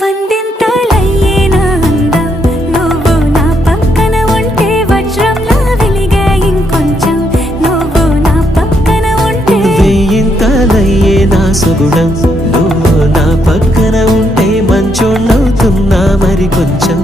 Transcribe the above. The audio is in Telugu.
వందింతలయ్యేనా అందం నువ్వు నా పక్కన ఉంటే వజ్రంలా వెలిగే ఇంకొంచెం నువ్వు నా పక్కన ఉంటే వెయ్యింతలయ్యేనా సుగుణం నువ్వు నా పక్కన ఉంటే మంచోణ్ణవుతున్నా మరి కొంచెం